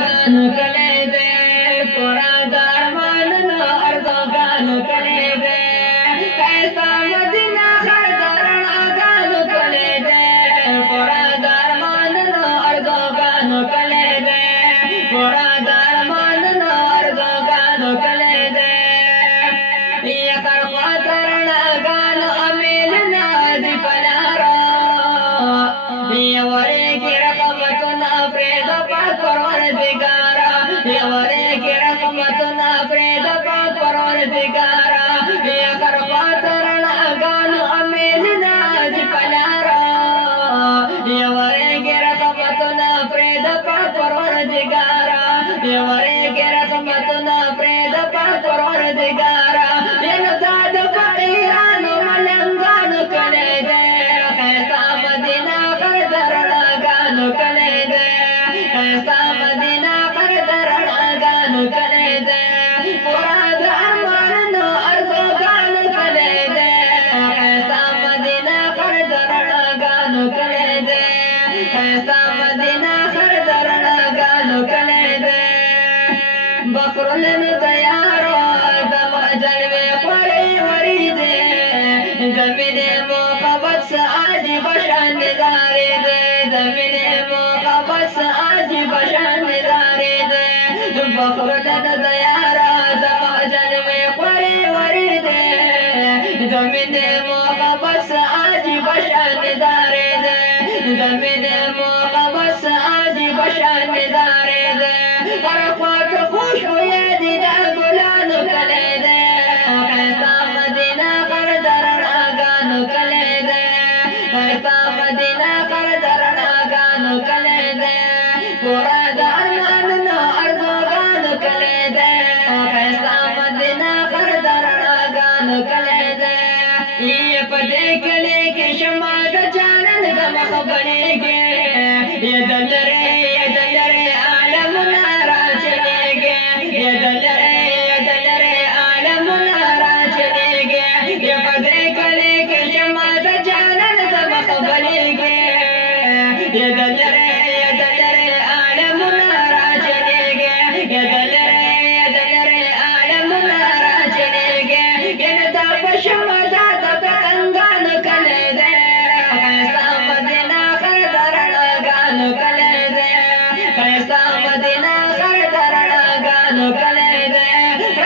गान कले दे पूरा दरमान अर्जो गान कले दे कैसा मदीना हर दरण गान कले दे पूरा दरमान अर्जो गान कले दे पूरा दरमान अर्जो गान कले दे ये करवा दरण गान अमील नादी पनारा ये वरे की रकमतुना प्रेद पाकरोन दिगारा ये वरे की रकमतुना प्रेद पाकरोन दिगारा ये करवा दरण गान अमील नादी पनारा ये वरे की रकमतुना प्रेद पाकरोन दिगारा ये वरे की रकमतुना प्रेद पाकरोन दिगारा ये नदाद फकीरान मलंगान कले दे कैसा मदीना कर दरण गान कले दे कैसा मदीना कर दरण गान कले दे पूरा दरमान अर्जो गान कले दे कैसा मदीना कर दरण गान कले दे कैसा मदीना कर दरण गान कले दे बकरुलन तैयारो दम जलवे पड़े मरी दे जमीने मोहब्बत आज बशान दारे दे जमीने मोहब्बत आज बशान दारे दे बकरुलन तैयारो दम जलवे पड़े मरी दे जमीने मोहब्बत आज बशान दारे दे जमीने मोहब्बत आज बशान दारे दे अरफात खुश हुए दीदा गुलान कले दे कैसा मदीना कर दरण गान कले दे कैसा मदीना कर दरण गान कले दे पूरा दरमान अर्जो गान कले दे कैसा मदीना कर दरण गान कले दे ये पदे कले के शमा द जानन दमख बनेगे ये